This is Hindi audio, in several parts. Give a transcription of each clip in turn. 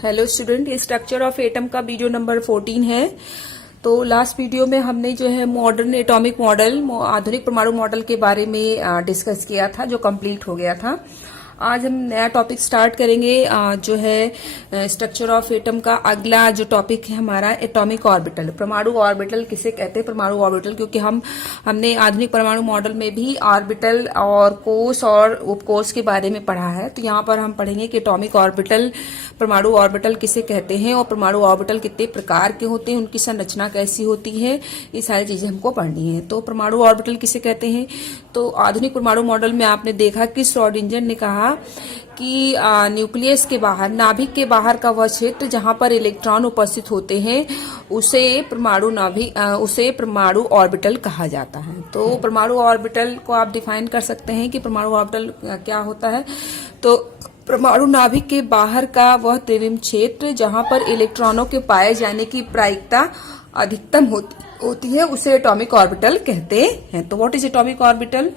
हेलो स्टूडेंट, ये स्ट्रक्चर ऑफ एटम का वीडियो नंबर 14 है। तो लास्ट वीडियो में हमने जो है मॉडर्न एटॉमिक मॉडल, आधुनिक परमाणु मॉडल के बारे में डिस्कस किया था, जो कंप्लीट हो गया था। आज हम नया टॉपिक स्टार्ट करेंगे, जो है स्ट्रक्चर ऑफ एटम का अगला जो टॉपिक है हमारा एटॉमिक ऑर्बिटल। परमाणु ऑर्बिटल किसे कहते हैं? परमाणु ऑर्बिटल, क्योंकि हमने आधुनिक परमाणु मॉडल में भी ऑर्बिटल और कोष और उपकोष के बारे में पढ़ा है। तो यहाँ पर हम पढ़ेंगे कि एटॉमिक ऑर्बिटल, परमाणु ऑर्बिटल किसे कहते हैं और परमाणु ऑर्बिटल कितने प्रकार के होते हैं, उनकी संरचना कैसी होती है, ये सारी चीजें हमको पढ़नी है। तो परमाणु ऑर्बिटल किसे कहते हैं? तो आधुनिक परमाणु मॉडल में आपने देखा कि श्रोडिंगर ने कहा कि न्यूक्लियस के बाहर, नाभिक के बाहर का वह क्षेत्र जहां पर इलेक्ट्रॉन उपस्थित होते हैं उसे परमाणु ऑर्बिटल कहा जाता है। तो परमाणु ऑर्बिटल को आप डिफाइन कर सकते हैं कि परमाणु ऑर्बिटल क्या होता है। तो परमाणु नाभिक के बाहर का वह त्रिविम क्षेत्र जहां पर इलेक्ट्रॉनों के पाए जाने की प्रायिकता अधिकतम होती है उसे एटॉमिक ऑर्बिटल कहते हैं। तो व्हाट इज एटॉमिक ऑर्बिटल?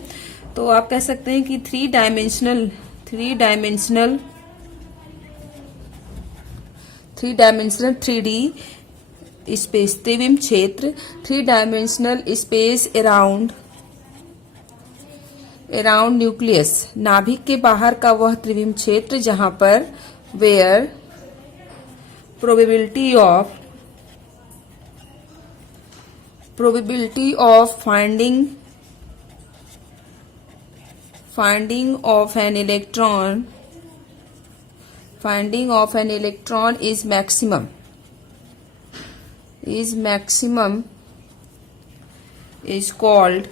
तो आप कह सकते हैं कि थ्री डायमेंशनल 3D स्पेस, त्रिविम क्षेत्र, 3 डायमेंशनल स्पेस अराउंड न्यूक्लियस, नाभिक के बाहर का वह त्रिविम क्षेत्र जहां पर where probability of finding of an electron is maximum is called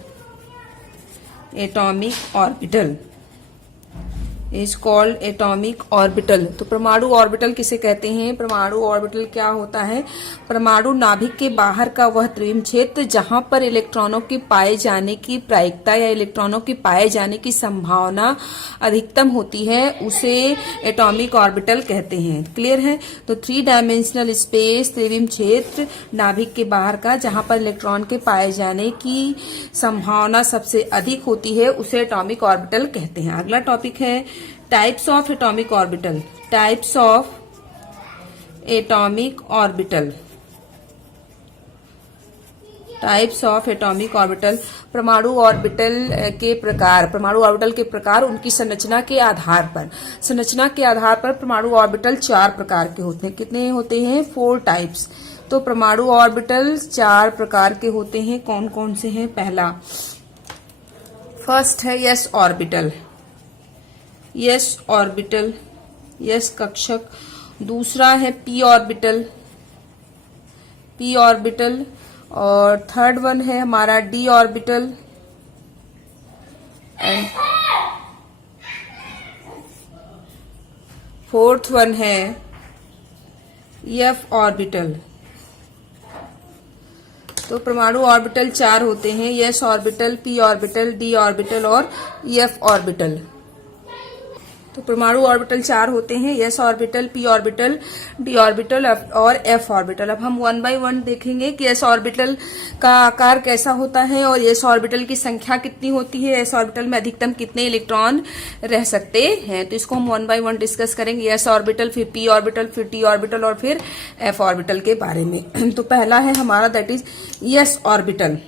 atomic orbital। तो परमाणु ऑर्बिटल किसे कहते हैं? परमाणु ऑर्बिटल क्या होता है? परमाणु नाभिक के बाहर का वह त्रिविम क्षेत्र जहां पर इलेक्ट्रॉनों के पाए जाने की प्रायिकता या इलेक्ट्रॉनों के पाए जाने की संभावना अधिकतम होती है उसे एटॉमिक ऑर्बिटल कहते हैं। क्लियर है? तो 3 डायमेंशनल स्पेस, त्रिविम क्षेत्र, नाभिक के बाहर का जहां पर इलेक्ट्रॉन के पाए जाने की संभावना सबसे अधिक होती है उसे एटॉमिक ऑर्बिटल कहते हैं। अगला टॉपिक है टाइप्स ऑफ एटॉमिक ऑर्बिटल। परमाणु ऑर्बिटल के प्रकार, उनकी संरचना के आधार पर परमाणु ऑर्बिटल 4 प्रकार के होते हैं। कितने होते हैं? 4 टाइप्स। तो परमाणु ऑर्बिटल 4 प्रकार के होते हैं। कौन कौन से हैं? पहला, फर्स्ट है यस ऑर्बिटल, यस कक्षक। दूसरा है पी ऑर्बिटल, और थर्ड वन है हमारा D orbital, and fourth one है एफ ऑर्बिटल। तो परमाणु ऑर्बिटल 4 होते हैं, S orbital, P orbital, D orbital और एफ ऑर्बिटल। तो परमाणु ऑर्बिटल 4 होते हैं, S orbital, P orbital, D orbital और एफ ऑर्बिटल। अब हम 1 बाय 1 देखेंगे कि एस ऑर्बिटल का आकार कैसा होता है और एस ऑर्बिटल की संख्या कितनी होती है, एस ऑर्बिटल में अधिकतम कितने इलेक्ट्रॉन रह सकते हैं। तो इसको हम 1 बाय 1 डिस्कस करेंगे। एस ऑर्बिटल, फिर पी ऑर्बिटल, फिर टी ऑर्बिटल और फिर एफ ऑर्बिटल के बारे में। तो पहला है हमारा that is s orbital,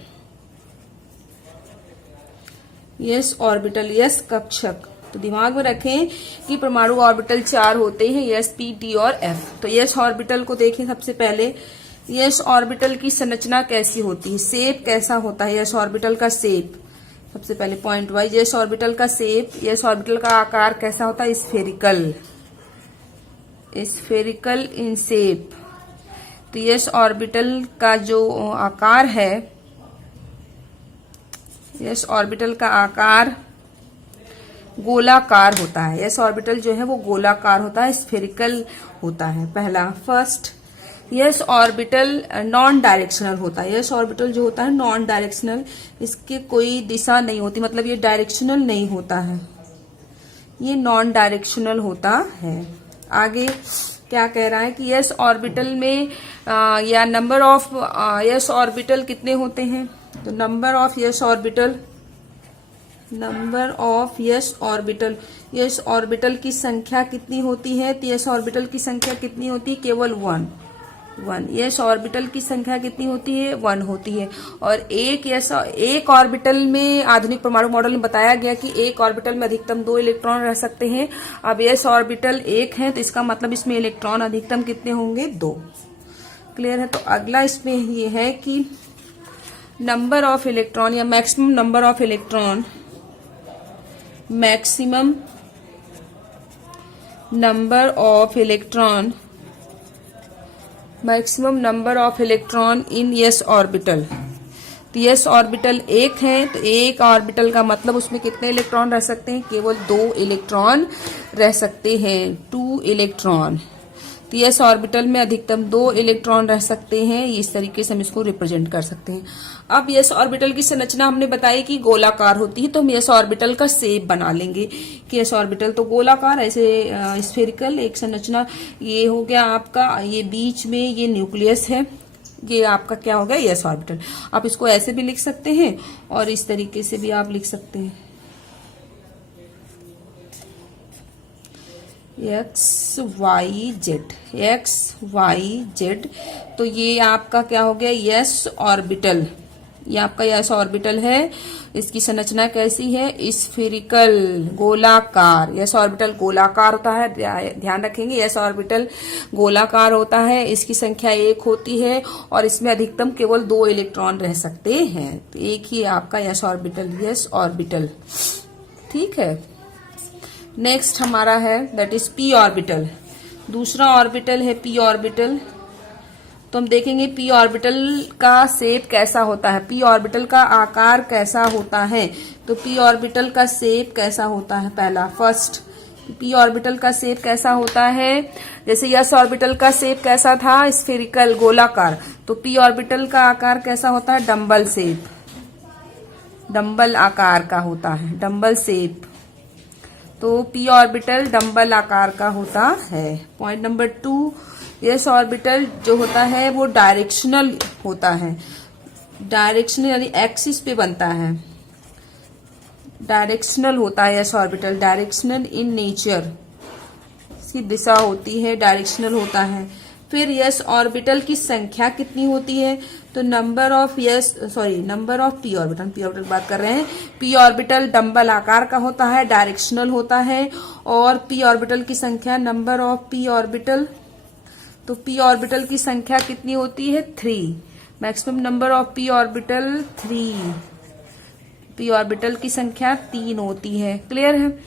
s कक्षक। तो दिमाग में रखें कि परमाणु ऑर्बिटल 4 होते हैं, एस, पी, टी और एफ। तो एस ऑर्बिटल को देखें सबसे पहले। एस ऑर्बिटल की संरचना कैसी होती है, शेप कैसा होता है एस ऑर्बिटल का शेप? सबसे पहले पॉइंट वाइज एस ऑर्बिटल का शेप, एस ऑर्बिटल का आकार कैसा होता है? Spherical in shape. तो एस ऑर्बिटल का जो आकार है, एस ऑर्बिटल का आकार गोलाकार होता है। एस ऑर्बिटल जो है वो गोलाकार होता है, स्फेरिकल होता है। पहला, first, S orbital non directional होता है। एस ऑर्बिटल जो होता है नॉन डायरेक्शनल, इसकी कोई दिशा नहीं होती, मतलब ये डायरेक्शनल नहीं होता है, ये नॉन डायरेक्शनल होता है। आगे क्या कह रहा है कि एस ऑर्बिटल में या नंबर ऑफ एस ऑर्बिटल कितने होते हैं? तो number of S orbital number of yes orbital, yes orbital की संख्या कितनी होती है? तो यस ऑर्बिटल की संख्या कितनी होती है? केवल वन। यस ऑर्बिटल की संख्या कितनी होती है? वन होती है। और एक ऑर्बिटल में आधुनिक परमाणु मॉडल में बताया गया कि एक ऑर्बिटल में अधिकतम 2 इलेक्ट्रॉन रह सकते हैं। अब यस ऑर्बिटल 1 है तो इसका मतलब इसमें इलेक्ट्रॉन अधिकतम कितने होंगे? 2। क्लियर है? तो अगला इसमें ये है कि नंबर ऑफ इलेक्ट्रॉन या maximum number of electron, maximum number of electron, maximum number of electron in yes orbital. तो यस ऑर्बिटल 1 है तो एक ऑर्बिटल का मतलब उसमें कितने इलेक्ट्रॉन रह सकते हैं? केवल 2 इलेक्ट्रॉन रह सकते हैं, 2 इलेक्ट्रॉन। तो यस ऑर्बिटल में अधिकतम 2 इलेक्ट्रॉन रह सकते हैं। इस तरीके से हम इसको रिप्रेजेंट कर सकते हैं। अब यस ऑर्बिटल की संरचना हमने बताई कि गोलाकार होती है, तो हम यस ऑर्बिटल का शेप बना लेंगे कि यस ऑर्बिटल तो गोलाकार, ऐसे स्फेरिकल एक संरचना। ये हो गया आपका, ये बीच में ये न्यूक्लियस है, ये आपका क्या हो गया? S orbital. आप इसको ऐसे भी लिख सकते हैं और इस तरीके से भी आप लिख सकते हैं, x y z, x y z. तो ये आपका क्या हो गया? S orbital. ये आपका यस ऑर्बिटल है। इसकी संरचना कैसी है? स्फेरिकल, गोलाकार। यस ऑर्बिटल गोलाकार होता है, ध्यान रखेंगे। यस ऑर्बिटल गोलाकार होता है, इसकी संख्या 1 होती है और इसमें अधिकतम केवल 2 इलेक्ट्रॉन रह सकते हैं। तो एक ही आपका यस ऑर्बिटल, यस ऑर्बिटल। ठीक है। नेक्स्ट हमारा है दैट इज पी ऑर्बिटल। दूसरा ऑर्बिटल है पी ऑर्बिटल। तो हम देखेंगे पी ऑर्बिटल का शेप कैसा होता है, पी ऑर्बिटल का आकार कैसा होता है। तो पी ऑर्बिटल का शेप कैसा होता है? पहला फर्स्ट, पी ऑर्बिटल का शेप कैसा होता है? जैसे यस ऑर्बिटल का शेप कैसा था? स्फेरिकल, गोलाकार। तो पी ऑर्बिटल का आकार कैसा होता है? डम्बल शेप, डम्बल आकार का होता है, डम्बल शेप। तो पी ऑर्बिटल डम्बल आकार का होता है। पॉइंट नंबर 2, यस ऑर्बिटल जो होता है वो डायरेक्शनल होता है। डायरेक्शनल यानी एक्सिस पे बनता है, डायरेक्शनल होता है yes orbital, directional in nature. इसकी दिशा होती है, डायरेक्शनल होता है। फिर यस ऑर्बिटल की संख्या कितनी होती है? तो number of number of P orbital, P orbital बात कर रहे हैं। पी ऑर्बिटल डम्बल आकार का होता है, डायरेक्शनल होता है। और पी ऑर्बिटल की संख्या, नंबर ऑफ पी ऑर्बिटल, तो पी ऑर्बिटल की संख्या कितनी होती है? 3। Maximum number of P orbital 3। P orbital की संख्या 3 होती है। क्लियर है?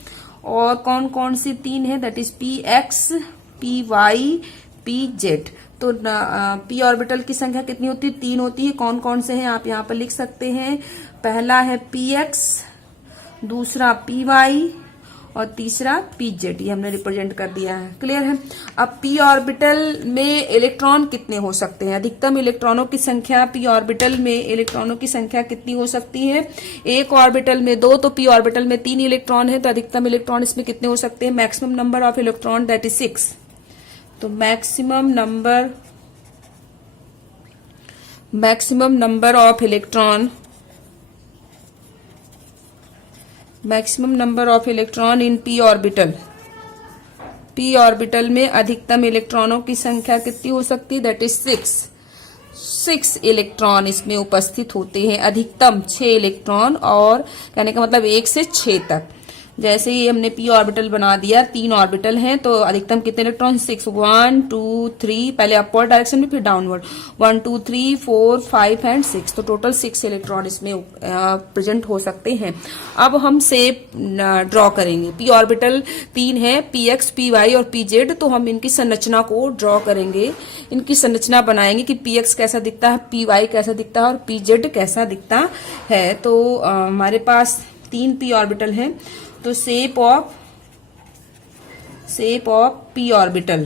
और कौन कौन सी 3 है? That is p x, p y, p z. तो पी ऑर्बिटल की संख्या कितनी होती है? 3 होती है। कौन कौन से हैं आप यहाँ पर लिख सकते हैं। पहला है पी एक्स, दूसरा पी वाई और तीसरा पी जेड। ये हमने रिप्रेजेंट कर दिया है। क्लियर है? अब पी ऑर्बिटल में इलेक्ट्रॉन कितने हो सकते हैं? अधिकतम इलेक्ट्रॉनों की संख्या, पी ऑर्बिटल में इलेक्ट्रॉनों की संख्या कितनी हो सकती है? एक ऑर्बिटल में 2, तो पी ऑर्बिटल में 3 इलेक्ट्रॉन है, तो अधिकतम इलेक्ट्रॉन इसमें कितने हो सकते हैं? Maximum number of electron that is 6। तो maximum number of electron, maximum number of electron in P orbital, P orbital में अधिकतम इलेक्ट्रॉनों की संख्या कितनी हो सकती है? दैट इज 6 इलेक्ट्रॉन इसमें उपस्थित होते हैं। अधिकतम 6 इलेक्ट्रॉन, और कहने का मतलब 1 से 6 तक। जैसे ही हमने पी ऑर्बिटल बना दिया, 3 ऑर्बिटल हैं, तो अधिकतम कितने इलेक्ट्रॉन? 6। 1 2 3, पहले अपवर्ड डायरेक्शन में फिर डाउनवर्ड। 1 2 3 4 5 एंड 6, तो टोटल 6 इलेक्ट्रॉन इसमें प्रेजेंट हो सकते हैं। अब हम शेप ड्रॉ करेंगे। पी ऑर्बिटल 3 है, पी एक्स, पी वाई और पी जेड। तो हम इनकी संरचना को ड्रॉ करेंगे, इनकी संरचना बनाएंगे कि पी एक्स कैसा दिखता है, पी वाई कैसा दिखता है और पी जेड कैसा दिखता है। तो हमारे पास 3 पी ऑर्बिटल हैं। तो shape of P orbital,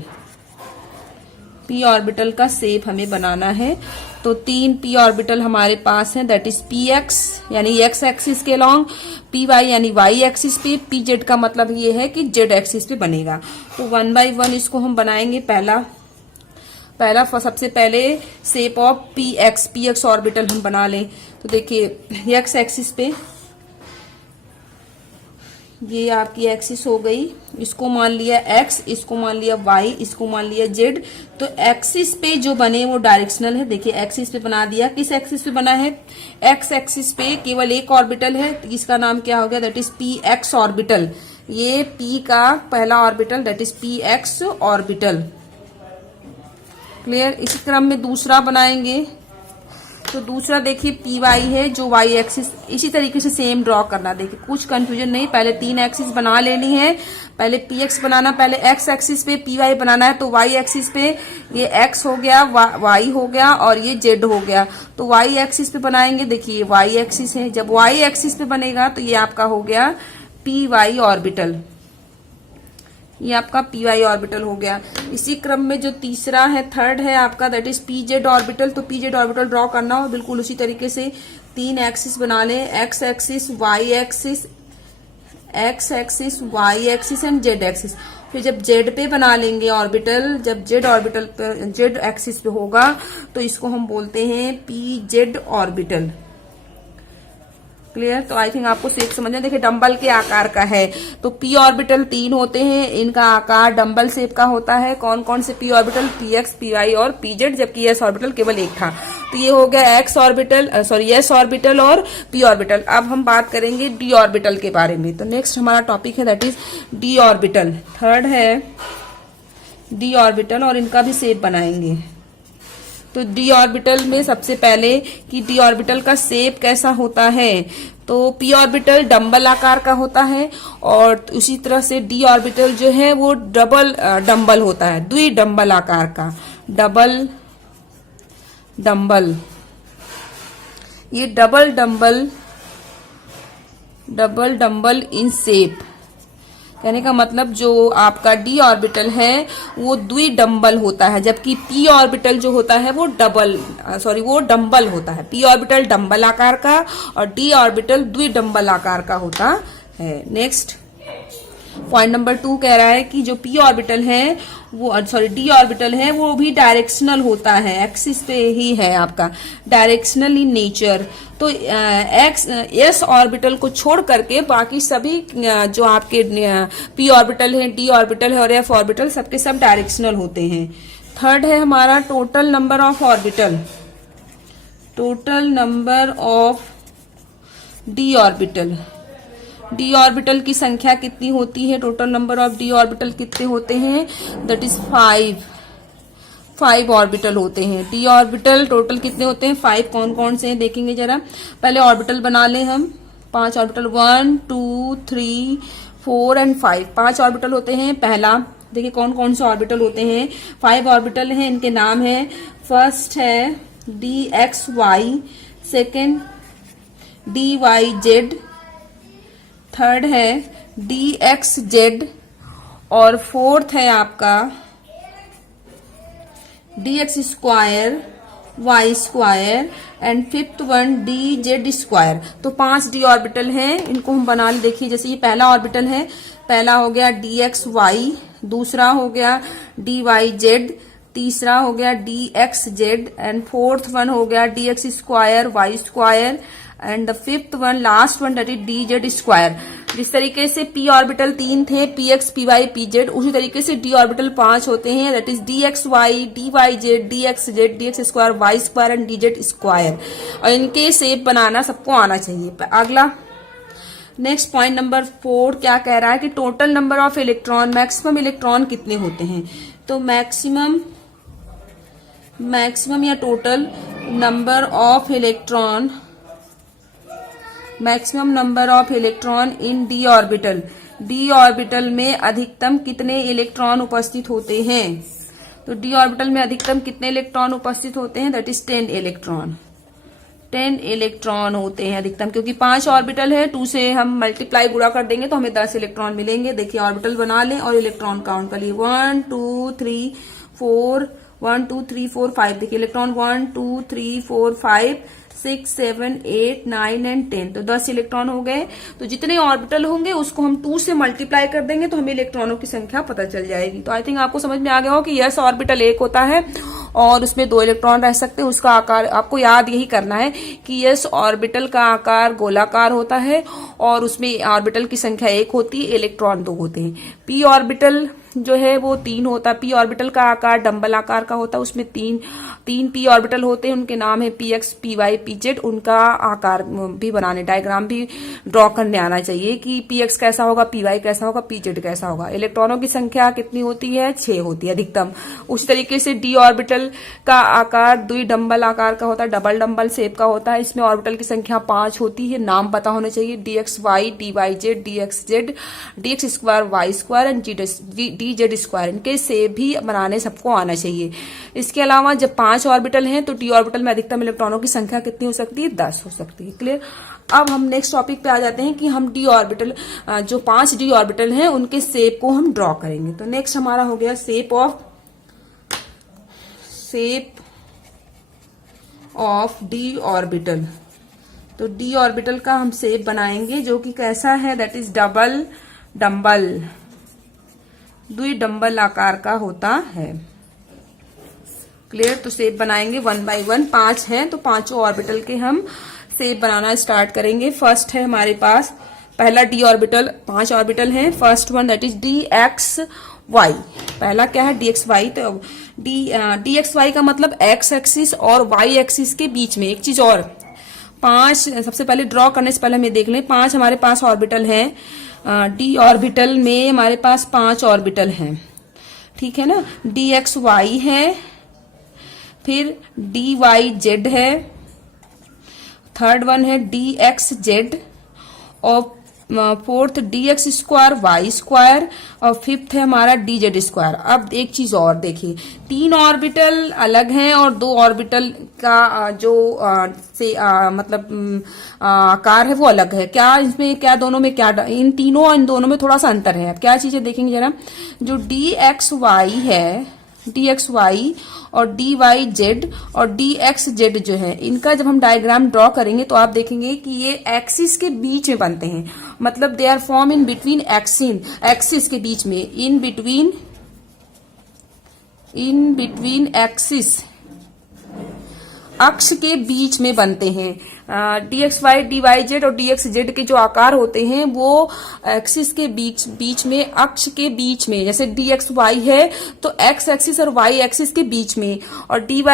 P orbital का शेप हमें बनाना है। तो 3 पी ऑर्बिटल हमारे पास हैं, दैट इज पी एक्स यानी एक्स एक्सिस के लॉन्ग, पी वाई यानी वाई एक्सिस पे, पी जेड का मतलब ये है कि जेड एक्सिस पे बनेगा। तो 1 बाय 1 इसको हम बनाएंगे। पहला सबसे पहले shape of P x orbital हम बना लें। तो देखिए एक्स एक्सिस पे ये आपकी एक्सिस हो गई, इसको मान लिया x, इसको मान लिया y, इसको मान लिया z। तो एक्सिस पे जो बने वो डायरेक्शनल है। देखिए एक्सिस पे बना दिया। किस एक्सिस पे बना है? x एक्सिस पे केवल एक ऑर्बिटल है, इसका नाम क्या हो गया? That is p x orbital. ये p का पहला orbital that is p x orbital. Clear? इसी क्रम में दूसरा बनाएंगे। तो दूसरा देखिए पी वाई है, जो वाई एक्सिस इसी तरीके से सेम ड्रॉ करना। देखिए कुछ कंफ्यूजन नहीं, पहले 3 एक्सिस बना लेनी है। पहले पी एक्स बनाना, पहले एक्स एक्सिस पे पी वाई बनाना है। तो वाई एक्सिस पे ये एक्स हो गया, वाई हो गया और ये जेड हो गया। तो वाई एक्सिस पे बनाएंगे। देखिए वाई एक्सिस है, जब वाई एक्सिस पे बनेगा तो ये आपका हो गया पी वाई ऑर्बिटल। ये आपका पी वाई ऑर्बिटल हो गया। इसी क्रम में जो तीसरा है, थर्ड है आपका that is P Z orbital. तो पी जेड ऑर्बिटल ड्रॉ करना हो बिल्कुल उसी तरीके से 3 एक्सिस बना ले। X axis, y axis, x axis, y axis and z axis. फिर जब जेड पे बना लेंगे ऑर्बिटल, जब जेड ऑर्बिटल पे जेड एक्सिस पे होगा तो इसको हम बोलते हैं पी जेड ऑर्बिटल। क्लियर? तो आई थिंक आपको शेप समझ में। देखिए डंबल के आकार का है, तो पी ऑर्बिटल 3 होते हैं, इनका आकार डंबल शेप का होता है। कौन कौन से p orbital? P x, p y और पी जेड, जबकि एस ऑर्बिटल केवल एक था। तो ये हो गया x orbital, sorry s orbital और पी ऑर्बिटल। अब हम बात करेंगे डी ऑर्बिटल के बारे में। तो नेक्स्ट हमारा टॉपिक है that is D orbital. Third है डी ऑर्बिटल और इनका भी शेप बनाएंगे। तो डी ऑर्बिटल में सबसे पहले कि डी ऑर्बिटल का शेप कैसा होता है, तो पी ऑर्बिटल डंबल आकार का होता है और उसी तरह से डी ऑर्बिटल जो है वो डबल डंबल होता है, द्विडंबल आकार का, डबल डंबल। ये डबल डंबल इन शेप। कहने का मतलब जो आपका डी ऑर्बिटल है वो द्विडंबल होता है, जबकि पी ऑर्बिटल जो होता है वो वो डंबल होता है। पी ऑर्बिटल डंबल आकार का और डी ऑर्बिटल द्विडंबल आकार का होता है। नेक्स्ट पॉइंट नंबर 2 कह रहा है कि जो पी ऑर्बिटल है वो डी ऑर्बिटल है वो भी डायरेक्शनल होता है, एक्सिस पे ही है आपका, डायरेक्शनल इन नेचर। तो एस ऑर्बिटल को छोड़ करके बाकी सभी जो आपके पी ऑर्बिटल है, डी ऑर्बिटल है और एफ ऑर्बिटल सबके सब डायरेक्शनल होते हैं। थर्ड है हमारा total number of orbital. Total number of D orbital. D orbital की संख्या कितनी होती है? Total number of D orbital कितने होते हैं? दैट इज 5 ऑर्बिटल होते हैं। डी ऑर्बिटल टोटल कितने होते हैं? 5। कौन कौन से हैं देखेंगे जरा। पहले ऑर्बिटल बना लें हम। 5 ऑर्बिटल, 1 2 3 4 एंड 5। 5 ऑर्बिटल होते हैं। पहला देखिए कौन कौन से ऑर्बिटल होते हैं। 5 ऑर्बिटल हैं, इनके नाम है, फर्स्ट है d x y, second d y z, third है डी एक्स जेड और फोर्थ है आपका d x square y square and fifth one d z square. तो 5 डी ऑर्बिटल हैं, इनको हम बना ले। देखिए जैसे ये पहला ऑर्बिटल है, पहला हो गया डी एक्स वाई, दूसरा हो गया डी वाई जेड, तीसरा हो गया d x z and fourth one हो गया d x square y square and the fifth one last one that is d z square. जिस तरीके से पी ऑर्बिटल 3 थे, p x p y p z, उसी तरीके से डी ऑर्बिटल 5 होते हैं, that is d x y d y z d x square y square and d z square. और इनके शेप बनाना सबको आना चाहिए। अगला नेक्स्ट पॉइंट नंबर 4 क्या कह रहा है कि total number of electron, maximum electron कितने होते हैं। तो मैक्सिमम या total number of electron, maximum number of electron in D orbital. D orbital में अधिकतम कितने इलेक्ट्रॉन उपस्थित होते हैं। तो डी ऑर्बिटल में अधिकतम कितने इलेक्ट्रॉन उपस्थित होते हैं, दैट इज 10 इलेक्ट्रॉन। 10 इलेक्ट्रॉन होते हैं अधिकतम, क्योंकि 5 ऑर्बिटल है, 2 से हम मल्टीप्लाई गुणा कर देंगे तो हमें 10 इलेक्ट्रॉन मिलेंगे। देखिए ऑर्बिटल बना लें और इलेक्ट्रॉन काउंट कर लिए, 1 2 3 4 1 2 3 4 5। देखिए इलेक्ट्रॉन 1 2 3 4 5 6 7 8 9 एंड 10। तो 10 इलेक्ट्रॉन हो गए। तो जितने ऑर्बिटल होंगे उसको हम 2 से मल्टीप्लाई कर देंगे तो हमें इलेक्ट्रॉनों की संख्या पता चल जाएगी। तो आई थिंक आपको समझ में आ गया हो कि यस ऑर्बिटल 1 होता है और उसमें 2 इलेक्ट्रॉन रह सकते हैं। उसका आकार आपको याद यही करना है कि s ऑर्बिटल का आकार गोलाकार होता है और उसमें ऑर्बिटल की संख्या 1 होती है, इलेक्ट्रॉन 2 होते हैं। p ऑर्बिटल जो है वो 3 होता है। p ऑर्बिटल का आकार डंबल आकार का होता है, उसमें तीन p ऑर्बिटल होते हैं, उनके नाम है px, py, pz। उनका आकार भी बनाने, डायग्राम भी ड्रॉ करने आना चाहिए कि px कैसा होगा, py कैसा होगा, pz कैसा होगा। इलेक्ट्रॉनों की संख्या कितनी होती है? 6 होती है अधिकतम। उसी तरीके से d ऑर्बिटल का आकार द्विडंबल आकार का होता है, डबल डंबल शेप का होता है। इसमें ऑर्बिटल की संख्या 5 होती है। नाम पता होने चाहिए, dxy, dyz, dxz, dx square, y square and dz square. इनके से भी बनाने सबको आना चाहिए। इसके अलावा जब 5 ऑर्बिटल हैं तो d ऑर्बिटल में अधिकतम इलेक्ट्रॉनों की संख्या कितनी हो सकती है? 10 हो सकती है। क्लियर। अब हम नेक्स्ट टॉपिक पे आ जाते हैं कि हम d ऑर्बिटल, जो 5 d ऑर्बिटल हैं उनके शेप को हम ड्रॉ करेंगे। तो नेक्स्ट हमारा हो गया शेप ऑफ d ऑर्बिटल। तो d ऑर्बिटल का हम शेप बनाएंगे जो कि कैसा है? दैट इज डबल डंबल, द्विडंबल आकार का होता है। क्लियर। तो शेप बनाएंगे 1 बाय 1। 5 है तो 5 ऑर्बिटल के हम शेप बनाना स्टार्ट करेंगे। फर्स्ट है हमारे पास पहला d ऑर्बिटल, 5 ऑर्बिटल हैं। First one that is dxy। पहला क्या है? dxy। तो dxy का मतलब x एक्सिस और y एक्सिस के बीच में। एक चीज और, 5 सबसे पहले ड्रॉ करने से पहले हमें देख लें, 5 हमारे पास ऑर्बिटल हैं। d ऑर्बिटल में हमारे पास 5 ऑर्बिटल हैं, ठीक है ना। dxy है, फिर dyz है, थर्ड वन है dxz, और fourth dx square y square, और फिफ्थ है हमारा dz स्क्वायर। अब एक चीज और देखिए, 3 ऑर्बिटल अलग हैं और 2 ऑर्बिटल का जो मतलब आकार है वो अलग है। क्या इसमें, क्या दोनों में, क्या इन तीनों और इन दोनों में थोड़ा सा अंतर है। अब क्या चीजें देखेंगे जरा, जो dxy है, dxy और dyz और dxz जो है, इनका जब हम डायग्राम ड्रॉ करेंगे तो आप देखेंगे कि ये एक्सिस के बीच में बनते हैं। मतलब they are form in between axis के बीच में, इन बिटवीन एक्सिस, अक्ष के बीच में बनते हैं। dxy, dyz और dxz के जो आकार होते हैं वो एक्सिस के बीच में, अक्ष के बीच में। जैसे dxy है तो x एक्सिस और y एक्सिस के बीच में, और dyz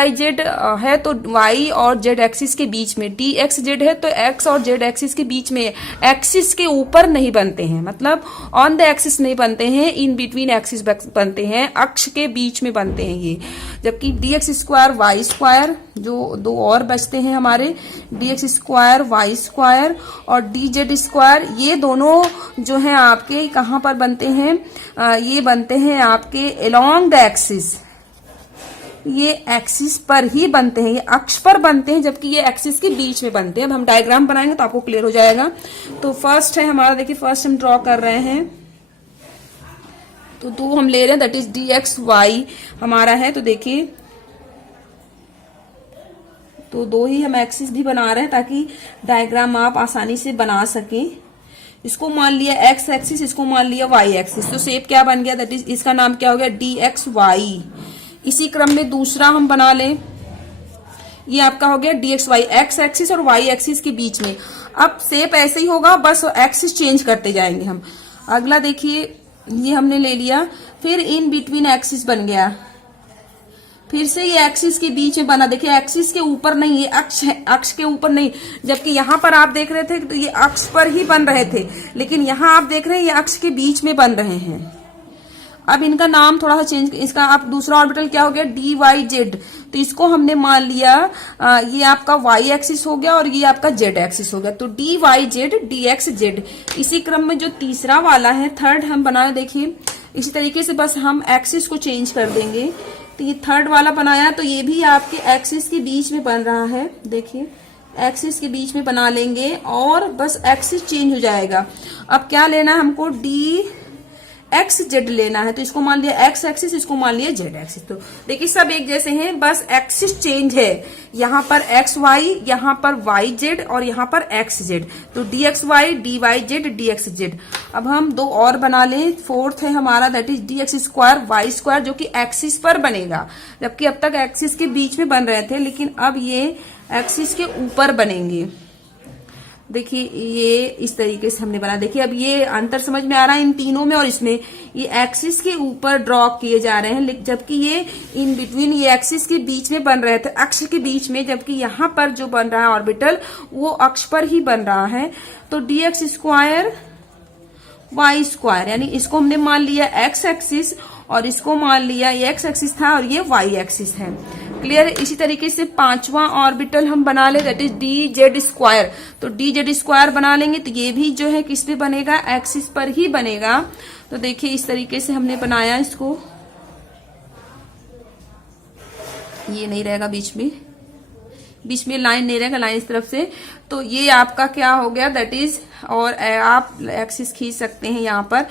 है तो y और z एक्सिस के बीच में, dxz है तो x और z एक्सिस के बीच में। एक्सिस के ऊपर नहीं बनते हैं, मतलब ऑन द एक्सिस नहीं बनते हैं, इन बिटवीन एक्सिस बनते हैं, अक्ष के बीच में बनते हैं ये। जबकि dx स्क्वायर वाई स्क्वायर, जो 2 और बचते हैं हमारे, dx स्क्वायर वाई स्क्वायर और dz स्क्वायर, ये दोनों जो है आपके कहाँ पर बनते हैं? ये बनते हैं आपके अलोंग द एक्सिस। ये एक्सिस पर ही बनते हैं, ये अक्ष पर बनते हैं, जबकि ये एक्सिस के बीच में बनते हैं। अब हम डायग्राम बनाएंगे तो आपको क्लियर हो जाएगा। तो फर्स्ट है हमारा, देखिए फर्स्ट हम ड्रॉ कर रहे हैं, तो 2 हम ले रहे हैं, दैट इज dxy हमारा है। तो देखिए, तो 2 ही हम एक्सिस भी बना रहे हैं ताकि डायग्राम आप आसानी से बना सकें। इसको मान लिया x एक्सिस, इसको मान लिया y एक्सिस, तो शेप क्या बन गया? दैट इज, इसका नाम क्या हो गया? dxy। इसी क्रम में दूसरा हम बना लें, ये आपका हो गया dxy, x एक्सिस और y एक्सिस के बीच में। अब शेप ऐसे ही होगा, बस एक्सिस चेंज करते जाएंगे हम। अगला देखिए, ये हमने ले लिया, फिर इन बिटवीन एक्सिस बन गया, फिर से ये एक्सिस के बीच में बना। देखिए एक्सिस के ऊपर नहीं, ये अक्ष है, अक्ष के ऊपर नहीं। जबकि यहाँ पर आप देख रहे थे तो ये अक्ष पर ही बन रहे थे, लेकिन यहाँ आप देख रहे हैं ये अक्ष के बीच में बन रहे हैं। अब इनका नाम थोड़ा सा चेंज, इसका आप दूसरा ऑर्बिटल क्या हो गया? dyz। तो इसको हमने मान लिया, ये आपका y एक्सिस हो गया और ये आपका z एक्सिस हो गया। तो dyz dxz। इसी क्रम में जो तीसरा वाला है, थर्ड हम बनाए, देखिए इसी तरीके से बस हम एक्सिस को चेंज कर देंगे। तो ये थर्ड वाला बनाया, तो ये भी आपके एक्सिस के बीच में बन रहा है। देखिए एक्सिस के बीच में बना लेंगे और बस एक्सिस चेंज हो जाएगा। अब क्या लेना है हमको? एक्स जेड लेना है, तो इसको मान लिया एक्स एक्सिस, इसको मान लिया जेड एक्सिस। तो देखिए सब एक जैसे हैं, बस एक्सिस चेंज है, यहाँ पर एक्स वाई, यहाँ पर वाई जेड और यहाँ पर एक्स जेड। तो d x y, d y z, d x z. अब हम दो और बना लें। फोर्थ है हमारा that is d x square y square, जो कि एक्सिस पर बनेगा, जबकि अब तक एक्सिस के बीच में बन रहे थे, लेकिन अब ये एक्सिस के ऊपर बनेंगे। देखिए ये इस तरीके से हमने बना। देखिए अब ये अंतर समझ में आ रहा है इन तीनों में और इसमें। ये एक्सिस के ऊपर ड्रॉ किए जा रहे हैं, जबकि ये इन बिटवीन, ये एक्सिस के बीच में बन रहे थे, अक्ष के बीच में, जबकि यहाँ पर जो बन रहा है ऑर्बिटल वो अक्ष पर ही बन रहा है। तो d x square y square, यानी इसको हमने मान लिया एक्स एक्सिस और इसको मान लिया, ये एक्स एक्सिस था और ये वाई एक्सिस है। क्लियर है। इसी तरीके से पांचवा ऑर्बिटल हम बना ले, that is d z square. तो डी जेड स्क्वायर बना लेंगे, तो ये भी जो है किस पे बनेगा, एक्सिस पर ही बनेगा। तो देखिए इस तरीके से हमने बनाया इसको, ये नहीं रहेगा बीच में लाइन नहीं रहेगा, लाइन इस तरफ से। तो ये आपका क्या हो गया, दैट इज, और आप एक्सिस खींच सकते हैं यहाँ पर,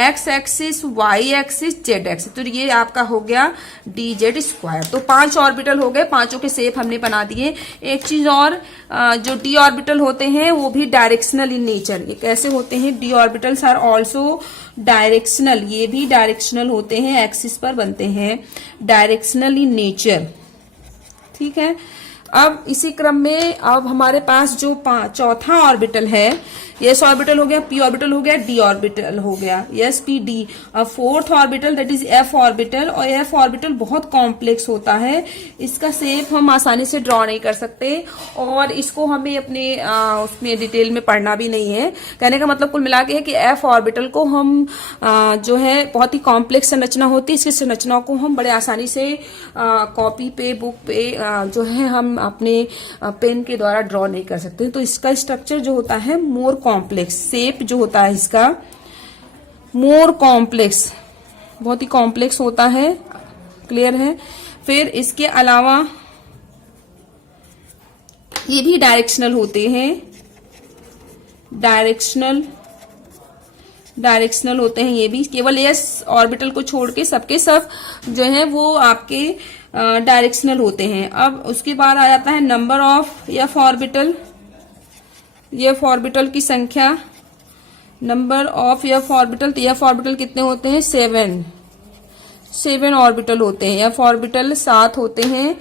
x axis, y axis, z axis. तो ये आपका हो गया डी जेड स्क्वायर। तो 5 ऑर्बिटल हो गए, पांचों के शेप हमने बना दिए। एक चीज और, जो डी ऑर्बिटल होते हैं वो भी डायरेक्शनल इन नेचर। ये कैसे होते हैं, d orbitals are also directional, ये भी डायरेक्शनल होते हैं, एक्सिस पर बनते हैं, डायरेक्शनल इन नेचर। ठीक है। अब इसी क्रम में अब हमारे पास जो चौथा ऑर्बिटल है, एस ऑर्बिटल हो गया, पी ऑर्बिटल हो गया, डी ऑर्बिटल हो गया, एस पी डी। अब fourth orbital that is F orbital, और एफ ऑर्बिटल बहुत कॉम्प्लेक्स होता है, इसका शेप हम आसानी से ड्रॉ नहीं कर सकते और इसको हमें अपने उसमें डिटेल में पढ़ना भी नहीं है। कहने का मतलब कुल मिला के है कि एफ ऑर्बिटल को हम जो है बहुत ही कॉम्प्लेक्स संरचना होती है, इसकी संरचना को हम बड़े आसानी से कॉपी पे, बुक पे जो है हम अपने पेन के द्वारा ड्रॉ नहीं कर सकते। तो इसका स्ट्रक्चर जो होता है मोर कॉम्प्लेक्स, शेप जो होता है इसका मोर कॉम्प्लेक्स, बहुत ही कॉम्प्लेक्स होता है। क्लियर है। फिर इसके अलावा ये भी डायरेक्शनल होते हैं, डायरेक्शनल होते हैं ये भी, केवल एस ऑर्बिटल को छोड़ के सबके सब जो है वो आपके डायरेक्शनल होते हैं। अब उसके बाद आ जाता है number of F orbital, F orbital की संख्या, नंबर ऑफ एफ ऑर्बिटल। तो एफ ऑर्बिटल कितने होते हैं, 7 ऑर्बिटल होते हैं। एफ ऑर्बिटल 7 होते हैं,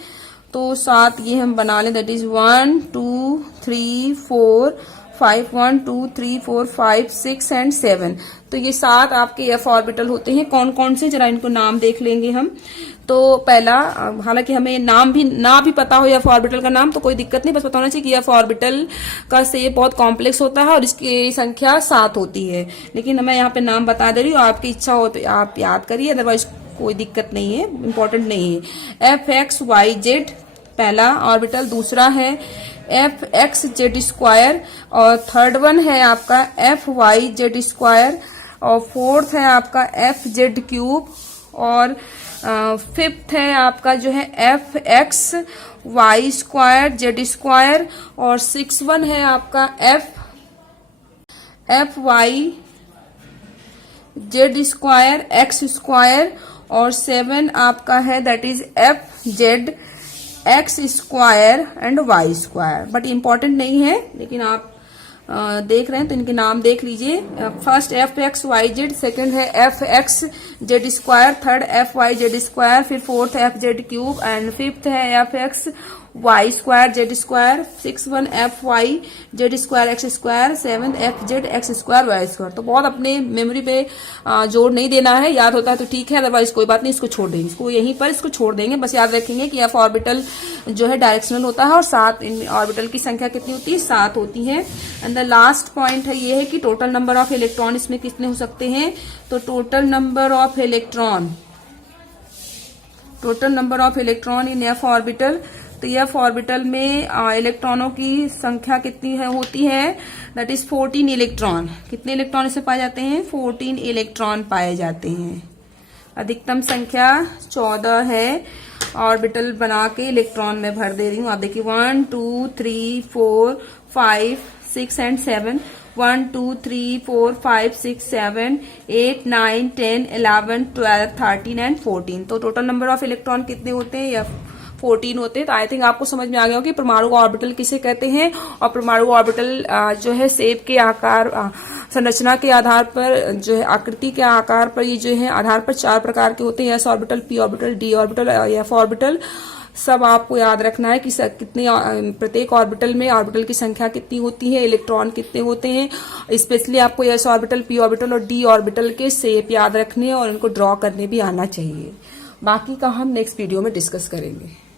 तो 7 ये हम बना लें, दैट इज 1 2 3 4 5, 1 2 3 4 5 6 एंड 7। तो ये 7 आपके एफ ऑर्बिटल होते हैं। कौन कौन से, जरा इनको नाम देख लेंगे हम। तो पहला, हालांकि हमें नाम भी ना भी पता हो एफ ऑर्बिटल का नाम तो कोई दिक्कत नहीं, बस पता होना चाहिए कि एफ ऑर्बिटल का शेप बहुत कॉम्प्लेक्स होता है और इसकी संख्या 7 होती है। लेकिन मैं यहाँ पे नाम बता दे रही हूँ, आपकी इच्छा हो तो आप याद करिए, अदरवाइज कोई दिक्कत नहीं है, इंपॉर्टेंट नहीं है। एफ एक्स वाई जेड पहला ऑर्बिटल, दूसरा है एफ एक्स जेड स्क्वायर, और थर्ड वन है आपका एफ वाई जेड स्क्वायर, और फोर्थ है आपका एफ जेड क्यूब, और फिफ्थ है आपका जो है f x y square z square, और 6 वन है आपका f y z square x square, और 7 आपका है that is f z x square and y square. But important नहीं है, लेकिन आप देख रहे हैं तो इनके नाम देख लीजिए। First f x y z, second है f x z square, third f y z square, फिर fourth f z cube, and fifth है f x y square z square, 6 one f y z square x square, 7 f z x square y square. तो बहुत अपने मेमोरी पे जोर नहीं देना है, याद होता है तो ठीक है, अदरवाइज कोई बात नहीं, इसको छोड़ देंगे, इसको यहीं पर इसको छोड़ देंगे। बस याद रखेंगे कि एफ ऑर्बिटल जो है डायरेक्शनल होता है और 7 इन ऑर्बिटल की संख्या कितनी होती है, 7 होती है। एंड द लास्ट पॉइंट है ये है कि टोटल नंबर ऑफ इलेक्ट्रॉन इसमें कितने हो सकते हैं। तो total number of electron in F orbital, तो एफ ऑर्बिटल में इलेक्ट्रॉनों की संख्या कितनी है होती है, दैट इज 14 इलेक्ट्रॉन। कितने इलेक्ट्रॉन इसमें पाए जाते हैं, 14 इलेक्ट्रॉन पाए जाते हैं। अधिकतम संख्या 14 है। ऑर्बिटल बना के इलेक्ट्रॉन में भर दे रही हूँ, आप देखिए 1 2 3 4 5 6 एंड 7 1 2 3 4 5 6 7 8 9 10 11 12 13 एंड 14। तो टोटल नंबर ऑफ इलेक्ट्रॉन कितने होते हैं या 14 होते हैं। तो आई थिंक आपको समझ में आ गया हो कि परमाणु ऑर्बिटल किसे कहते हैं, और परमाणु ऑर्बिटल जो है शेप के आकार, संरचना के आधार पर, जो है आकृति के आकार पर, ये जो है आधार पर 4 प्रकार के होते हैं, S orbital, P orbital, D orbital, F orbital. सब आपको याद रखना है कि कितने प्रत्येक ऑर्बिटल में ऑर्बिटल की संख्या कितनी होती है, इलेक्ट्रॉन कितने होते हैं। स्पेशली आपको एस ऑर्बिटल, पी ऑर्बिटल और डी ऑर्बिटल के शेप याद रखने और उनको ड्रॉ करने भी आना चाहिए। बाकी का हम नेक्स्ट वीडियो में डिस्कस करेंगे।